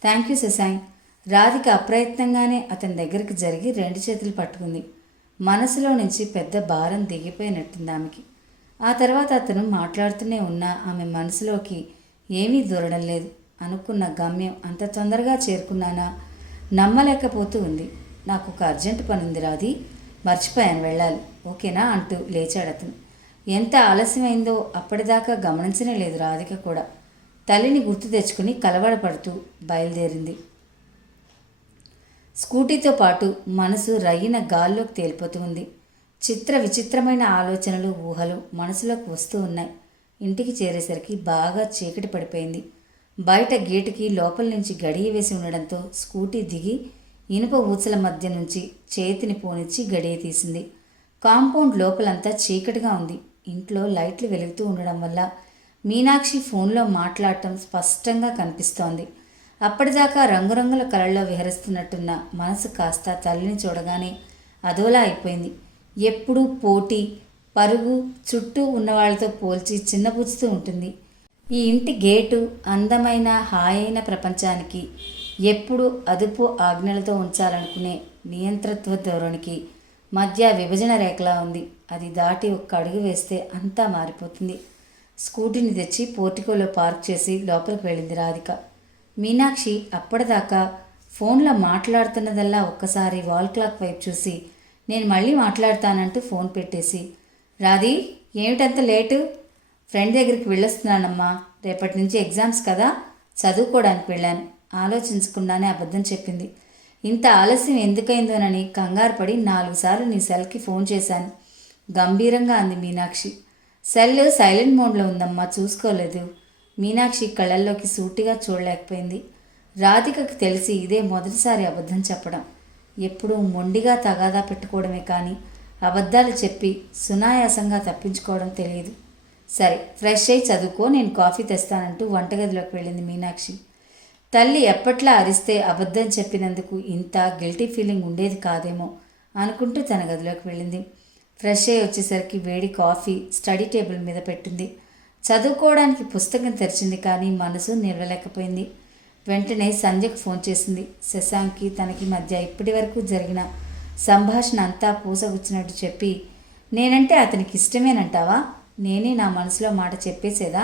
Thank you Shashank. రాధిక అప్రయత్నంగానే అతని దగ్గరికి జరిగి 2 చేతులు పట్టుకుంది. మనసులో నుంచి పెద్ద భారం దిగిపోయినట్టుంది ఆమెకి. ఆ తర్వాత అతను మాట్లాడుతూనే ఉన్నా ఆమె మనసులోకి ఏమీ దూరడం లేదు. అనుకున్న గమ్యం అంత తొందరగా చేరుకున్నానా నమ్మలేకపోతూ ఉంది. నాకు ఒక అర్జెంటు పని ఉంది రాధి, మర్చిపోయాను, వెళ్ళాలి, ఓకేనా అంటూ లేచాడు అతను. ఎంత ఆలస్యమైందో అప్పటిదాకా గమనించనే లేదు రాధిక కూడా. తల్లిని గుర్తు తెచ్చుకుని కలవడపడుతూ బయలుదేరింది. స్కూటీతో పాటు మనసు రయ్యిన గాల్లోకి తేలిపోతూ ఉంది. విచిత్రమైన ఆలోచనలు, ఊహలు మనసులోకి వస్తూ ఉన్నాయి. ఇంటికి చేరేసరికి బాగా చీకటి పడిపోయింది. బయట గేటుకి లోపల నుంచి గడియ వేసి ఉండడంతో స్కూటీ దిగి ఇనుప ఊచల మధ్య నుంచి చేతిని పోనిచ్చి గడియ తీసింది. కాంపౌండ్ లోపలంతా చీకటిగా ఉంది. ఇంట్లో లైట్లు వెలుగుతూ ఉండడం వల్ల మీనాక్షి ఫోన్లో మాట్లాడటం స్పష్టంగా కనిపిస్తోంది. అప్పటిదాకా రంగురంగుల కళల్లో విహరిస్తున్నట్టున్న మనసు కాస్త తల్లిని చూడగానే అదోలా అయిపోయింది. ఎప్పుడూ పోటీ, పరుగు, చుట్టూ ఉన్నవాళ్లతో పోల్చి చిన్నపుచ్చుతూ ఉంటుంది. ఈ ఇంటి గేటు అందమైన హాయైన ప్రపంచానికి ఎప్పుడు అదుపు ఆజ్ఞలతో ఉంచాలనుకునే నియంత్రత్వ ధోరణికి మధ్య విభజన రేఖలా ఉంది. అది దాటి ఒక్క అడుగు వేస్తే అంతా మారిపోతుంది. స్కూటీని తెచ్చి పోర్టికోలో పార్క్ చేసి లోపలికి వెళ్ళింది రాధిక. మీనాక్షి అప్పటిదాకా ఫోన్లో మాట్లాడుతున్నదల్లా ఒక్కసారి వాల్ క్లాక్ వైపు చూసి నేను మళ్ళీ మాట్లాడతానంటూ ఫోన్ పెట్టేసి, రాధి ఏమిటంత లేటు? ఫ్రెండ్ దగ్గరికి వెళ్ళొస్తున్నానమ్మా, రేపటి నుంచి ఎగ్జామ్స్ కదా, చదువుకోవడానికి వెళ్ళాను, ఆలోచించకుండానే అబద్ధం చెప్పింది. ఇంత ఆలస్యం ఎందుకైందోనని కంగారు పడి 4 సార్లు నీ సెల్కి ఫోన్ చేశాను గంభీరంగా అంది మీనాక్షి. సెల్ సైలెంట్ మోడ్లో ఉందమ్మా, చూసుకోలేదు. మీనాక్షి కళ్ళల్లోకి సూటిగా చూడలేకపోయింది. రాధికకు తెలిసి ఇదే మొదటిసారి అబద్ధం చెప్పడం. ఎప్పుడూ మొండిగా తగాదా పెట్టుకోవడమే కానీ అబద్ధాలు చెప్పి సునాయాసంగా తప్పించుకోవడం తెలియదు. సరే ఫ్రెష్ అయి చదువుకో, నేను కాఫీ తెస్తానంటూ వంటగదిలోకి వెళ్ళింది మీనాక్షి. తల్లి ఎప్పట్లా అరిస్తే అబద్ధం చెప్పినందుకు ఇంత గిల్టీ ఫీలింగ్ ఉండేది కాదేమో అనుకుంటూ తన గదిలోకి వెళ్ళింది. ఫ్రెష్ అయ్యి వచ్చేసరికి వేడి కాఫీ స్టడీ టేబుల్ మీద పెట్టింది. చదువుకోవడానికి పుస్తకం తెరిచింది కానీ మనసు నిలవలేకపోయింది. వెంటనే సంధ్యకు ఫోన్ చేసింది. శశాంక్కి తనకి మధ్య ఇప్పటి వరకు జరిగిన సంభాషణ అంతా పూసగుచ్చినట్టు చెప్పి, నేనంటే అతనికి ఇష్టమేనంటావా? నేనే నా మనసులో మాట చెప్పేసేదా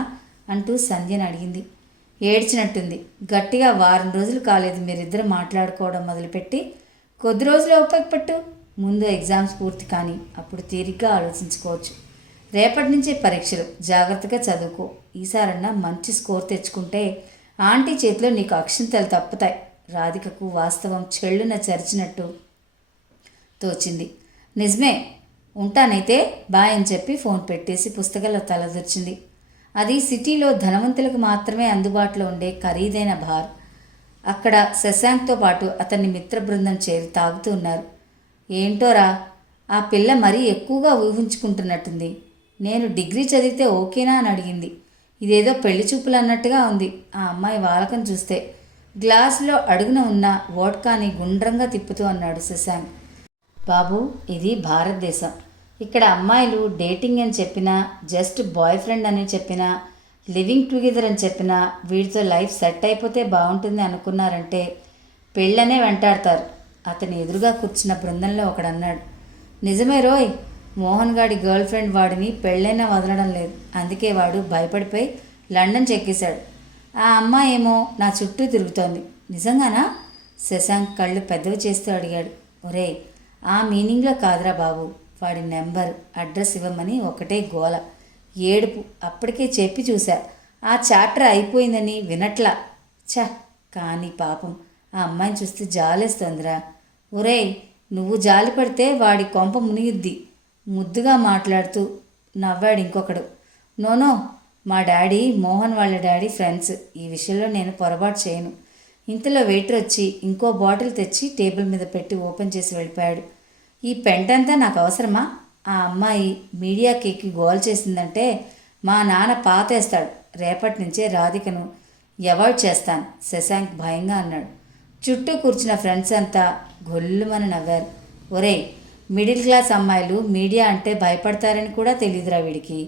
అంటూ సంధ్యను అడిగింది. ఏడ్చినట్టుంది. గట్టిగా 1 వారం రోజులు కాలేదు మీరిద్దరు మాట్లాడుకోవడం మొదలుపెట్టి. కొద్ది రోజులు ఓపిక పట్టు. ముందు ఎగ్జామ్స్ పూర్తి కానీ అప్పుడు తీరిగ్గా ఆలోచించుకోవచ్చు. రేపటి నుంచే పరీక్షలు, జాగ్రత్తగా చదువుకో. ఈసారన్నా మంచి స్కోర్ తెచ్చుకుంటే ఆంటీ చేతిలో నీకు అక్షింతలు తప్పుతాయి. రాధికకు వాస్తవం చెళ్ళున చరిచినట్టు తోచింది. నిజమే, ఉంటానైతే బాయ్ అని చెప్పి ఫోన్ పెట్టేసి పుస్తకాల్లో తలదూర్చింది. అది సిటీలో ధనవంతులకు మాత్రమే అందుబాటులో ఉండే ఖరీదైన బార్. అక్కడ శశాంక్తో పాటు అతన్ని మిత్ర బృందం చేరి తాగుతూ ఉన్నారు. ఏంటోరా, ఆ పిల్ల మరీ ఎక్కువగా ఊహించుకుంటున్నట్టుంది. నేను డిగ్రీ చదివితే ఓకేనా అని అడిగింది. ఇదేదో పెళ్లి చూపులు అన్నట్టుగా ఉంది ఆ అమ్మాయి వాలకం చూస్తే. గ్లాసులో అడుగున ఉన్న వోడ్కాని గుండ్రంగా తిప్పుతూ అన్నాడు శశాంక్. బాబు, ఇది భారతదేశం. ఇక్కడ అమ్మాయిలు డేటింగ్ అని చెప్పినా, జస్ట్ బాయ్ ఫ్రెండ్ అని చెప్పినా, లివింగ్ టుగెదర్ అని చెప్పినా, వీడితో లైఫ్ సెట్ అయిపోతే బాగుంటుంది అనుకున్నారంటే పెళ్ళనే వెంటాడతారు. అతని ఎదురుగా కూర్చున్న బృందంలో ఒకడన్నాడు. నిజమే రోయ్, మోహన్ గాడి గర్ల్ ఫ్రెండ్ వాడిని పెళ్ళైనా వదలడం లేదు. అందుకే వాడు భయపడిపోయి లండన్ చెక్కేశాడు. ఆ అమ్మాయి ఏమో నా చుట్టూ తిరుగుతోంది. నిజంగానా? శశాంక్ కళ్ళు పెద్దవి చేస్తూ అడిగాడు. ఒరేయ్, ఆ మీనింగ్లో కాదురా బాబు. వాడి నెంబర్, అడ్రస్ ఇవ్వమని ఒకటే గోల, ఏడుపు. అప్పటికే చెప్పి చూశా, ఆ చాప్టర్ అయిపోయిందని వినట్లా. ఛ, కానీ పాపం ఆ అమ్మాయిని చూస్తే జాలేస్తోందిరా. ఒరేయ్, నువ్వు జాలి పడితే వాడి కొంప మునిగిద్ది. ముద్దుగా మాట్లాడుతూ నవ్వాడు ఇంకొకడు. నోనో, మా డాడీ మోహన్ వాళ్ళ డాడీ ఫ్రెండ్స్. ఈ విషయంలో నేను పొరపాటు చేయను. ఇంతలో వెయిటర్ వచ్చి ఇంకో బాటిల్ తెచ్చి టేబుల్ మీద పెట్టి ఓపెన్ చేసి వెళ్ళిపోయాడు. ఈ పెంటంతా నాకు అవసరమా? ఆ అమ్మాయి మీడియా కేక్కి గోల్ చేసిందంటే మా నాన్న పాతేస్తాడు. రేపటి నుంచే రాధికను అవాయిడ్ చేస్తాను, శశాంక్ భయంగా అన్నాడు. చుట్టూ కూర్చున్న ఫ్రెండ్స్ అంతా గొల్లుమని నవ్వారు. ఒరేయ్, మిడిల్ క్లాస్ అమ్మాయిలు మీడియా అంటే భయపడతారని కూడా తెలియదురా వీడికి.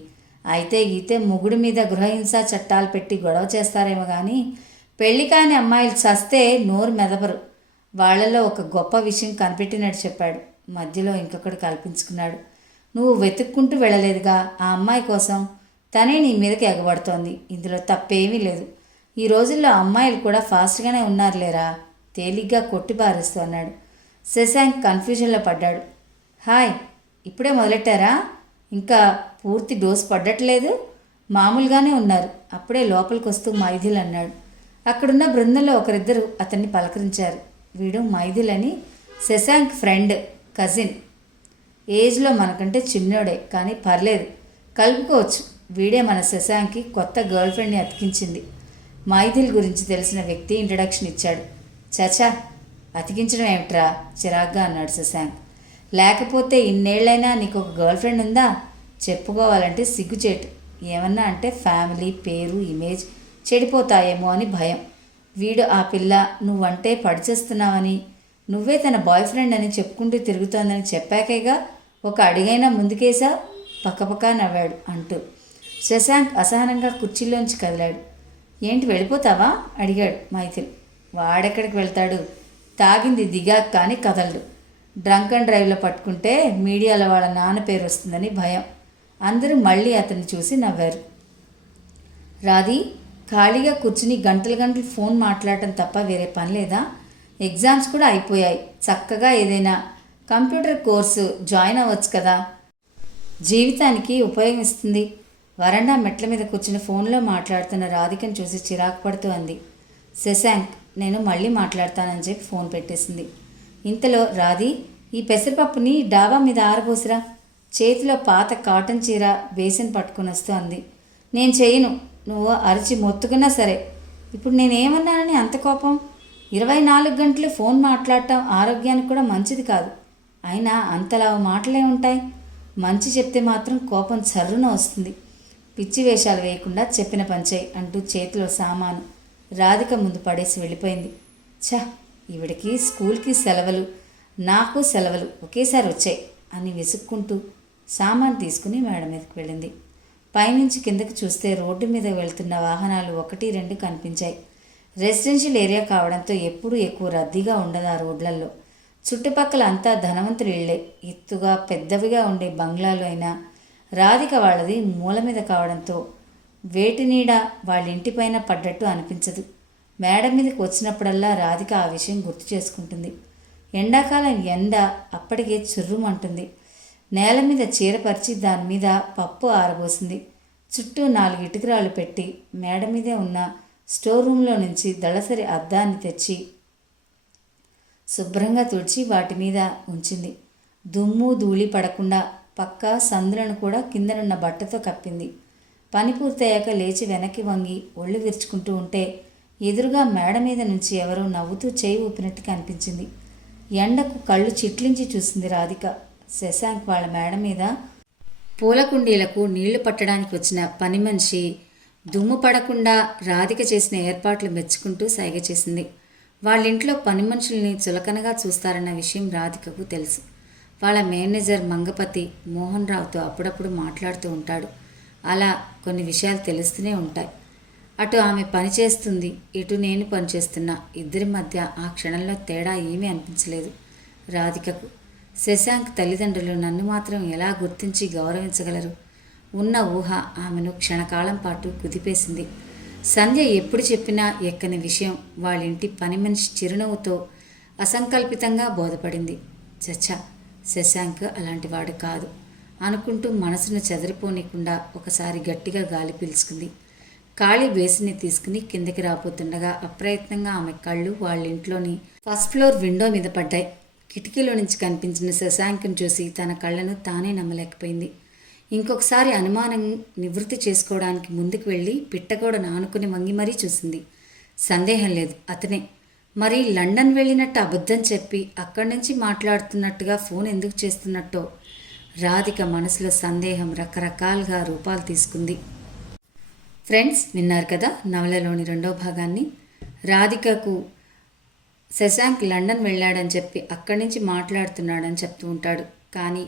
అయితే గీతే మొగుడి మీద గృహహింస చట్టాలు పెట్టి గొడవ చేస్తారేమో కానీ పెళ్లి కాని అమ్మాయిలు చస్తే నోరు మెదపరు. వాళ్లలో ఒక గొప్ప విషయం కనిపెట్టినట్టు చెప్పాడు. మధ్యలో ఇంకొకడు కల్పించుకున్నాడు. నువ్వు వెతుక్కుంటూ వెళ్ళలేదుగా ఆ అమ్మాయి కోసం. తనే నీ మీదకి ఎగబడుతోంది. ఇందులో తప్పేమీ లేదు. ఈ రోజుల్లో అమ్మాయిలు కూడా ఫాస్ట్గానే ఉన్నారులేరా, తేలిగ్గా కొట్టిపారేస్తూ అన్నాడు. శశాంక్ కన్ఫ్యూజన్లో పడ్డాడు. హాయ్, ఇప్పుడే మొదలెట్టారా? ఇంకా పూర్తి డోసు పడ్డట్లేదు? మామూలుగానే ఉన్నారు. అప్పుడే లోపలికి వస్తూ మైథిల్ అన్నాడు. అక్కడున్న బృందంలో ఒకరిద్దరు అతన్ని పలకరించారు. వీడు మైథిల్ అని శశాంక్ ఫ్రెండ్, కజిన్. ఏజ్లో మనకంటే చిన్నోడే, కానీ పర్లేదు, కలుపుకోవచ్చు. వీడే మన శశాంక్కి కొత్త గర్ల్ ఫ్రెండ్ని అతికించింది. మైథిల్ గురించి తెలిసిన వ్యక్తి ఇంట్రడక్షన్ ఇచ్చాడు. చచా, అతికించడం ఏమిట్రా, చిరాగ్గా అన్నాడు శశాంక్. లేకపోతే ఇన్నేళ్లైనా నీకు ఒక గర్ల్ ఫ్రెండ్ ఉందా? చెప్పుకోవాలంటే సిగ్గుచేటు. ఏమన్నా అంటే ఫ్యామిలీ, పేరు, ఇమేజ్ చెడిపోతాయేమో అని భయం. వీడు ఆ పిల్ల నువ్వంటే పడిచేస్తున్నావని, నువ్వే తన బాయ్ ఫ్రెండ్ అని చెప్పుకుంటూ తిరుగుతోందని చెప్పాకేగా ఒక అడిగైనా ముందుకేసా. పక్కపక్క నవ్వాడు అంటూ శశాంక్ అసహనంగా కుర్చీలోంచి కదిలాడు. ఏంటి, వెళ్ళిపోతావా అడిగాడు మైథిల్. వాడెక్కడికి వెళ్తాడు, తాగింది దిగాక కానీ కదలడు. డ్రంక్ అండ్ డ్రైవ్లో పట్టుకుంటే మీడియాలో వాళ్ళ నాన్న పేరు వస్తుందని భయం. అందరూ మళ్ళీ అతన్ని చూసి నవ్వారు. రాధి ఖాళీగా కూర్చుని గంటలు గంటలు ఫోన్ మాట్లాడటం తప్ప వేరే పని లేదా? ఎగ్జామ్స్ కూడా అయిపోయాయి. చక్కగా ఏదైనా కంప్యూటర్ కోర్సు జాయిన్ అవ్వచ్చు కదా, జీవితానికి ఉపయోగిస్తుంది. వరండా మెట్ల మీద కూర్చుని ఫోన్లో మాట్లాడుతున్న రాధికను చూసి చిరాకు పడుతూ అంది. శశాంక్, నేను మళ్ళీ మాట్లాడతానని చెప్పి ఫోన్ పెట్టేసింది. ఇంతలో రాధి, ఈ పెసరపప్పుని డాబా మీద ఆరబోసిరా. చేతిలో పాత కాటన్ చీర బేసిన్ పట్టుకుని వస్తూ అంది. నేను చేయను, నువ్వు అరిచి మొత్తుకున్నా సరే. ఇప్పుడు నేనేమన్నానని అంత కోపం? 24 గంటలు ఫోన్ మాట్లాడటం ఆరోగ్యానికి కూడా మంచిది కాదు. అయినా అంతలా మాటలే ఉంటాయి. మంచి చెప్తే మాత్రం కోపం చర్రున వస్తుంది. పిచ్చి వేషాలు వేయకుండా చెప్పిన పంచేయి అంటూ చేతిలో సామాను రాధిక ముందు పడేసి వెళ్ళిపోయింది. ఛ, ఈవిడికి స్కూల్కి సెలవులు, నాకు సెలవులు ఒకేసారి వచ్చాయి అని విసుక్కుంటూ సామాన్ తీసుకుని మేడ మీదకి వెళ్ళింది. పైనుంచి కిందకి చూస్తే రోడ్డు మీద వెళ్తున్న వాహనాలు 1-2 కనిపించాయి. రెసిడెన్షియల్ ఏరియా కావడంతో ఎప్పుడూ ఎక్కువ రద్దీగా ఉండదు ఆ రోడ్లలో. చుట్టుపక్కల అంతా ధనవంతులు ఇళ్లే. ఎత్తుగా పెద్దవిగా ఉండే బంగ్లాలు అయినా రాధిక వాళ్ళది మూల మీద కావడంతో వేటి నీడ వాళ్ళ ఇంటిపైన పడ్డట్టు అనిపించదు. మేడ మీదకి వచ్చినప్పుడల్లా రాధిక ఆ విషయం గుర్తు చేసుకుంటుంది. ఎండాకాలం ఎండ అప్పటికే చుర్రుమంటుంది. నేల మీద చీర పరిచి దాని మీద పప్పు ఆరబోసింది. చుట్టూ 4 ఇటుకరాలు పెట్టి మేడ మీదే ఉన్న స్టోర్ రూమ్లో నుంచి దళసరి అద్దాన్ని తెచ్చి శుభ్రంగా తుడిచి వాటి మీద ఉంచింది. దుమ్ము ధూళి పడకుండా పక్క సందులను కూడా కిందనున్న బట్టతో కప్పింది. పని పూర్తయ్యాక లేచి వెనక్కి వంగి ఒళ్ళు విరుచుకుంటూ ఉంటే ఎదురుగా మేడ మీద నుంచి ఎవరో నవ్వుతూ చేయి ఊపినట్టు కనిపించింది. ఎండకు కళ్ళు చిట్లించి చూసింది రాధిక. శశాంక్ వాళ్ళ మేడ మీద పూల కుండీలకు నీళ్లు పట్టడానికి వచ్చిన పని మనిషి దుమ్ము పడకుండా రాధిక చేసిన ఏర్పాట్లు మెచ్చుకుంటూ సైగ చేసింది. వాళ్ళింట్లో పని మనుషుల్ని చులకనగా చూస్తారన్న విషయం రాధికకు తెలుసు. వాళ్ళ మేనేజర్ మంగపతి మోహన్ రావుతో అప్పుడప్పుడు మాట్లాడుతూ ఉంటాడు. అలా కొన్ని విషయాలు తెలుస్తూనే ఉంటాయి. అటు ఆమె పని చేస్తుంది, ఇటు నేను పనిచేస్తున్నా. ఇద్దరి మధ్య ఆ క్షణంలో తేడా ఏమీ అనిపించలేదు రాధికకు. శశాంక్ తల్లిదండ్రులు నన్ను మాత్రం ఎలా గుర్తించి గౌరవించగలరు? ఉన్న ఊహ ఆమెను క్షణకాలం పాటు కుదిపేసింది. సంధ్య ఎప్పుడు చెప్పినా ఎక్కని విషయం వాళ్ళింటి పని మనిషి చిరునవ్వుతో అసంకల్పితంగా బోధపడింది. చచ్చా, శశాంక్ అలాంటివాడు కాదు అనుకుంటూ మనసును చెదరిపోనీకుండా ఒకసారి గట్టిగా గాలి పీల్చుకుంది. ఖాళీ బేసిన్ని తీసుకుని కిందకి రాబోతుండగా అప్రయత్నంగా ఆమె కళ్ళు వాళ్ళింట్లోని ఫస్ట్ ఫ్లోర్ విండో మీద పడ్డాయి. కిటికీలో నుంచి కనిపించిన శశాంక్ను చూసి తన కళ్ళను తానే నమ్మలేకపోయింది. ఇంకొకసారి అనుమానం నివృత్తి చేసుకోవడానికి ముందుకు వెళ్ళి పిట్టగోడను ఆనుకుని వంగి మరీ చూసింది. సందేహం లేదు, అతనే. మరి లండన్ వెళ్ళినట్టు అబద్ధం చెప్పి అక్కడి నుంచి మాట్లాడుతున్నట్టుగా ఫోన్ ఎందుకు చేస్తున్నట్టో రాధిక మనసులో సందేహం రకరకాలుగా రూపాలు తీసుకుంది. ఫ్రెండ్స్, విన్నారు కదా నవలలోని 2వ భాగాన్ని. రాధికకు శశాంక్ లండన్ వెళ్ళాడని చెప్పి అక్కడి నుంచి మాట్లాడుతున్నాడని చెప్తూ ఉంటాడు. కానీ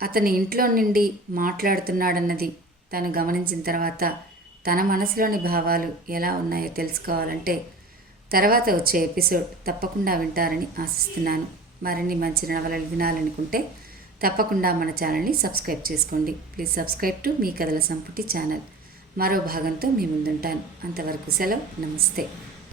అతని ఇంట్లో నుండి మాట్లాడుతున్నాడన్నది తను గమనించిన తర్వాత తన మనసులోని భావాలు ఎలా ఉన్నాయో తెలుసుకోవాలంటే తర్వాత వచ్చే ఎపిసోడ్ తప్పకుండా వింటారని ఆశిస్తున్నాను. మరిన్ని మంచి నవలలు వినాలనుకుంటే తప్పకుండా మన ఛానల్ని సబ్స్క్రైబ్ చేసుకోండి. ప్లీజ్ సబ్స్క్రైబ్ టు మీ కథల సంపుటి ఛానల్. మరో భాగంతో మీ ముందుంటాను. అంతవరకు సెలవు. నమస్తే.